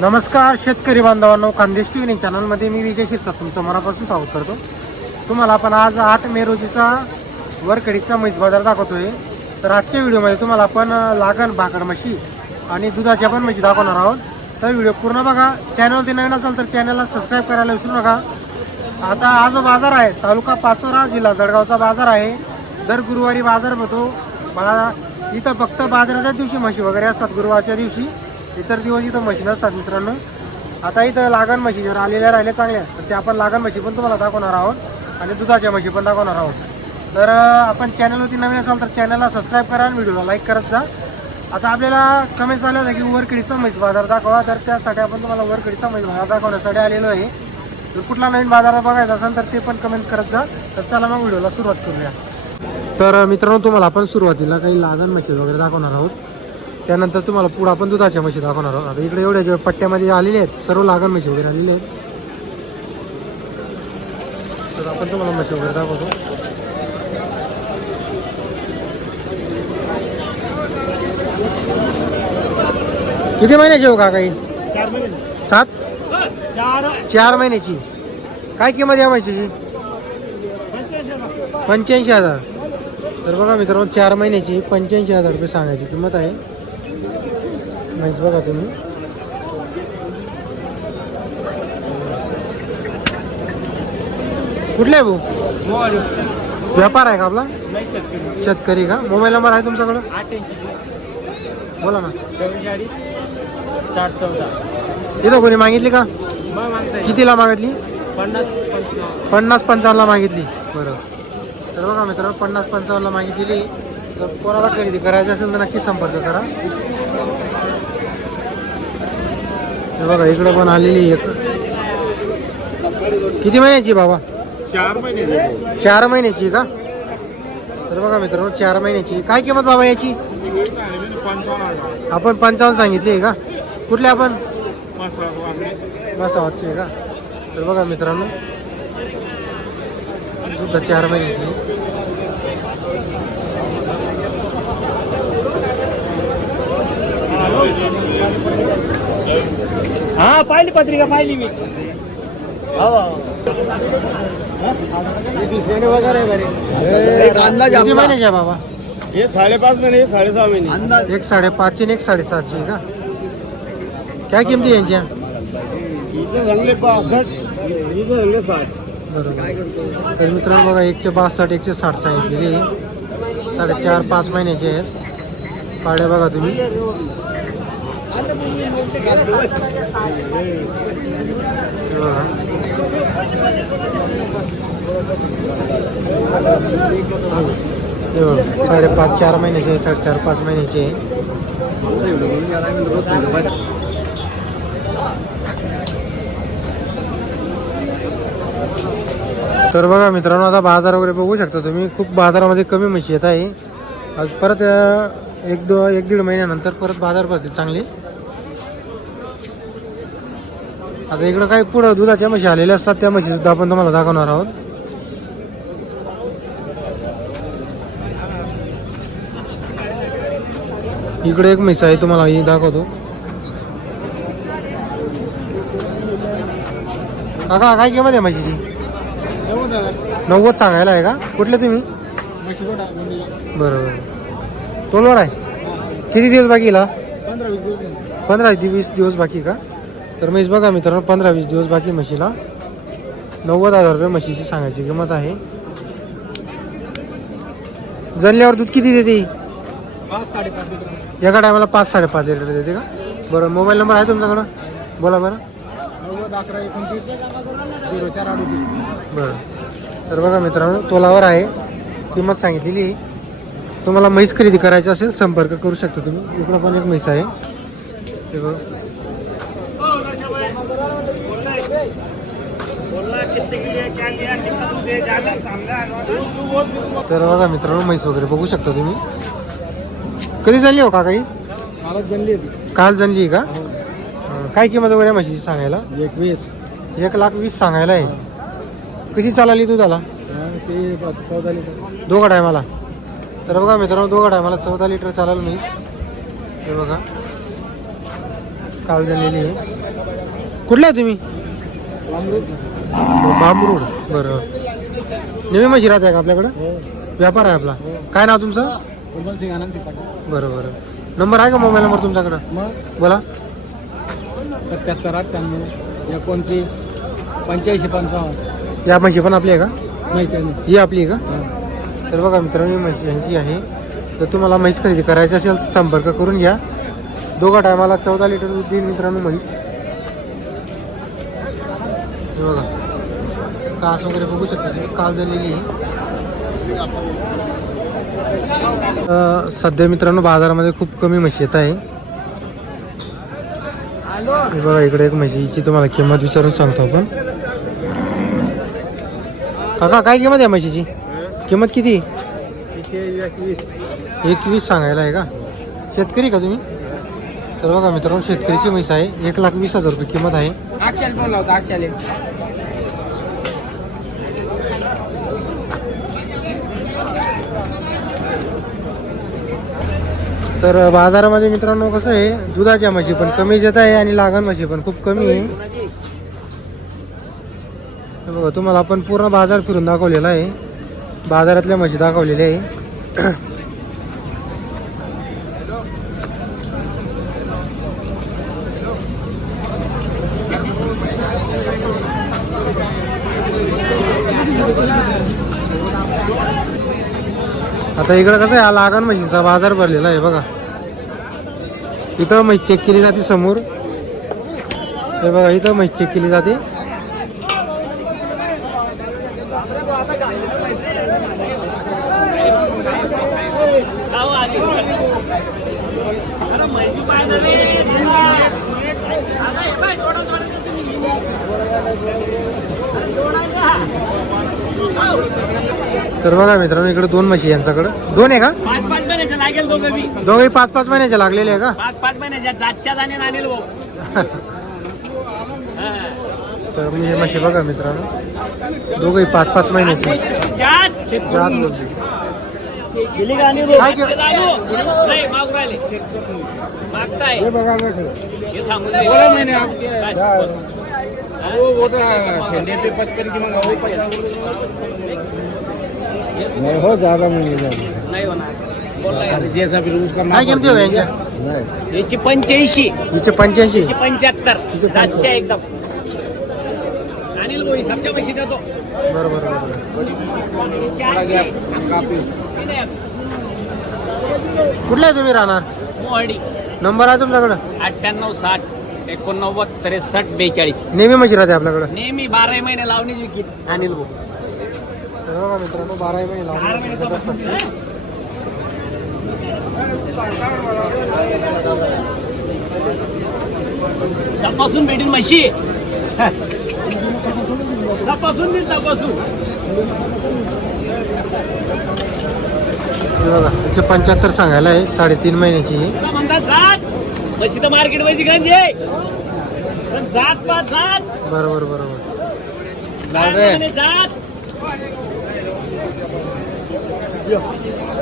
नमस्कार शेतकरी बांधवांनो. खानदेश टी चॅनलमध्ये मी विजय शिरसाट. तुमचं मनापासून स्वागत करतो. तुम्हाला आपण आज आठ मे रोजीचा वरकडीचा म्हैस बाजार दाखवतोय. तर आजच्या व्हिडिओमध्ये तुम्हाला आपण लागण भाकड म्हशी आणि दुधाच्या पण म्हशी दाखवणार आहोत. तर व्हिडिओ पूर्ण बघा. चॅनलवरती नवीन असाल तर चॅनलला सबस्क्राईब करायला विसरू नका. आता हा जो बाजार आहे. तालुका पाचोरा जिल्हा जळगावचा बाजार आहे. दर गुरुवारी बाजार भरतो बा इथं फक्त बाजाराच्या दिवशी म्हशी वगैरे असतात गुरुवारच्या दिवशी. इतर दिवस इथं मशीन असतात मित्रांनो. आता इथं लागण म्हशी जर आलेल्या राहिल्या चांगल्या. तर ते आपण लागण म्हशी पण तुम्हाला दाखवणार आहोत. आणि दुधाच्या म्हशी पण दाखवणार आहोत. तर आपण चॅनलवरती नवीन असाल तर चॅनलला सबस्क्राईब करा आणि व्हिडिओला लाईक करत जा. आता आपल्याला कमेंट्स आल्या होत्या की वरकडीचा म्हैस बाजार दाखवा. तर त्यासाठी आपण तुम्हाला वरकडीचा म्हैस बाजार दाखवण्यासाठी आलेलो आहे. जर कुठला नवीन बाजार बघायचा असेल तर ते पण कमेंट करत जा. तर चला मग व्हिडिओला सुरुवात करूया. तर मित्रांनो तुम्हाला आपण सुरुवातीला काही लागण म्हशी वगैरे दाखवणार आहोत. त्यानंतर तुम्हाला पुढं आपण दुधाच्या म्हशी दाखवणार आहोत. आता इकडे एवढ्या पट्ट्यामध्ये आलेले आहेत सर्व लागण म्हशी वगैरे आलेले आहेत. तर आपण तुम्हाला म्हशी वगैरे दाखवतो. किती महिन्याची हो? का काही सात? चार. चार महिन्याची. काय किंमत या म्हशीची? पंच्याऐंशी हजार. तर बघा मित्रांनो चार महिन्याची पंच्याऐंशी हजार रुपये सांगायची किंमत आहे. म्हैस बघा तुम्ही. कुठले आहे भाऊ? व्यापार आहे का आपला? शेतकरी का? मोबाईल नंबर आहे तुमच्याकडं? बोला ना. येतो इथं कोणी मागितली का? कितीला मागितली? पन्नास पंचावन्नला मागितली. बरं. तर बघा मित्र पन्नास पंचावन्नला मागितलेली. तर कोणाला खरेदी करायची असेल तर नक्की संपर्क करा. हे बघा इकडं पण आलेली एक किती महिन्याची बाबा? चार महिने चार महिन्याची का? तर बघा मित्रांनो चार महिन्याची काय किंमत बाबा याची? आपण पंचावन्न सांगितली आहे का? कुठले आपण? आहे का? तर बघा मित्रांनो सुद्धा चार महिन्याची हा पाहिली पत्रिका पाहिली मी. किती महिन्याची आहे बाबा? हे साडेपाच महिने साडेसहा महिने. एक आणि एक साडेसातची आहे का? काय किमती आहे यांच्या? इथं झाले पासष्ट इथं झाले साठ. बरोबर. तर मित्रांनो बघा एकशे बासष्ट एकशे साठ सांगितलेली. साडेचार पाच महिन्याचे आहेत. पाड्या बघा तुम्ही. हे हे साडेपाच चार महिन्याचे आहे साडेचार पाच महिन्याचे आहे तर बघा मित्रांनो आता बाजार वगैरे बघू शकता तुम्ही. खूप बाजारामध्ये कमी म्हशी येत आहे. आज परत एक दो एक दीड महिन्यानंतर परत बाजार भरतील चांगली. आता इकडं काय पुढं दुधाच्या म्हशी आलेल्या असतात त्या म्हशी सुद्धा आपण तुम्हाला दाखवणार आहोत. इकडे एक म्हैस आहे तुम्हाला ही दाखवतो. काका काय किंमत आहे म्हशीची? नव्वद सांगायला आहे का? कुठले तुम्ही? बरोबर. तोलवर आहे? किती दिवस बाकी पंधरा वीस दिवस. बाकी का? तर म्हैस बघा मित्रांनो पंधरा वीस दिवस बाकी म्हशीला. नव्वद हजार रुपये म्हशीची सांगायची किंमत आहे. जनल्यावर दूध किती देते? एका टायमाला पाच साडेपाच लिटर देते का? बरं मोबाईल नंबर आहे तुमच्याकडं? बोला बरं. अकरा बरं. तर बघा मित्रांनो तोलावर आहे. किंमत सांगितलेली आहे. तुम्हाला म्हैस खरेदी करायची असेल संपर्क करू शकता तुम्ही. इकडं पण एक म्हैस आहे. ते बघ. तर बघा मित्रांनो म्हैस वगैरे बघू शकता तुम्ही. कधी झाली हो का काही जनली होती. काल आहे का? काय किंमत वगैरे म्हशीची सांगायला? एकवीस. एक लाख वीस सांगायला आहे. कशी चालली दुधाला ते चौदा लिटर. दोघा टायमाला तर बघा मित्रांनो दोघा टायमाला चौदा लिटर चालेल म्हैस. हे बघा. काल झालेली आहे. कुठले आहे तुम्ही? बांबरूड. बरं. नेहमी म्हशी राहते का आपल्याकडं? व्यापार आहे आपला. काय नाव तुमचं? बरं बरं. नंबर आहे का मोबाईल नंबर तुमच्याकडं? मग? बोला. सत्याहत्तर अठ्ठ्याण्णव एकोणतीस पंच्याऐंशी पंचावन्न. या म्हशी पण आपली आहे का? माहिती आहे ही आपली आहे का? तर बघा मित्रांनो ही म्हशी यांची आहे. तर तुम्हाला म्हैस खरेदी करायची असेल तर संपर्क करून घ्या. दोघा टायमाला चौदा लिटर दूध देईल मित्रांनो म्हैस. हे बघा. कास वगैरे बघू शकता तुम्ही. काल झालेली आहे. सध्या मित्रांनो बाजारामध्ये खूप कमी म्हशी येत आहे. बघा इकडे एक म्हशीची तुम्हाला किंमत विचारून सांगतो आपण. काका काय किंमत आहे म्हशीची? किंमत किती? एकवीस सांगायला आहे का? शेतकरी का तुम्ही? तर बघा मित्रांनो शेतकरीची म्हैस आहे. एक लाख वीस हजार रुपये किंमत आहे. तर बाजारामध्ये मित्रांनो कसं आहे दुधाच्या म्हशी पण कमी येत आहे आणि लागण म्हशी पण खूप कमी आहे. बघा तुम्हाला आपण पूर्ण बाजार फिरून दाखवलेला आहे. बाजारातल्या म्हशी दाखवलेल्या आहे. आता इकडं कसं आहे हा लागण म्हणजे म्हशीचा बाजार भरलेला आहे बघा. इथं म्हशी चेक केली जाते समोर. हे बघा इथं म्हशी चेक केली जाते. तर बघा मित्रांनो इकडे दोन म्हशी यांच्याकडं. दोन आहे का? पाच पाच महिन्याच्या लागेल दोघं बी. दोघे पाच पाच महिन्याच्या लागलेले आहे का? पाच पाच महिन्याच्या जातच्या जाणे आणेल भाऊ. तर मी हे म्हशी बघा मित्रांनो. दोघे पाच पाच महिन्याचे. जात. बोलते. का आणेल काय केलं? नाही मागू राहिले. मागताय. हे बघा बघा. हे सांगून दे. बोला मैंने आपके जा. वो वो तो ठंडे पे पत्थर की मंगा वो पैसा नाही हो जागा म्हणजे नाही होणार जैसा फिर उसका काय किमती हो यांच्या याची पंच्याऐंशी हिचे पंच्याऐंशी याची पंच्याहत्तर। एकदम। अनिल भाई समजा पैसे देतो। बरोबर बरोबर. थोड़ा गया काफी कुठले आहे तुम्ही राहणार? मोहडी. नंबर आहे तुमच्याकडं? अठ्ठ्याण्णव साठ एकोणनव्वद त्रेसष्ट बेचाळीस. नेहमी म्हशी राहते आपल्याकडं. नेहमी बारा महिने लावणी विकीत. अनिल भाऊ. बघा मित्रांनो बारा महिने लावून असतात. तपासून भेटेल म्हशी. तपासून देईल तपासून. बघा पंच्याहत्तर सांगायला आहे साडेतीन महिन्याची. तुला म्हणतात जात. म्हशी तर मार्केटमध्ये गंज आहे पण जात पाच जात. बरोबर बरोबर. म्हणे जात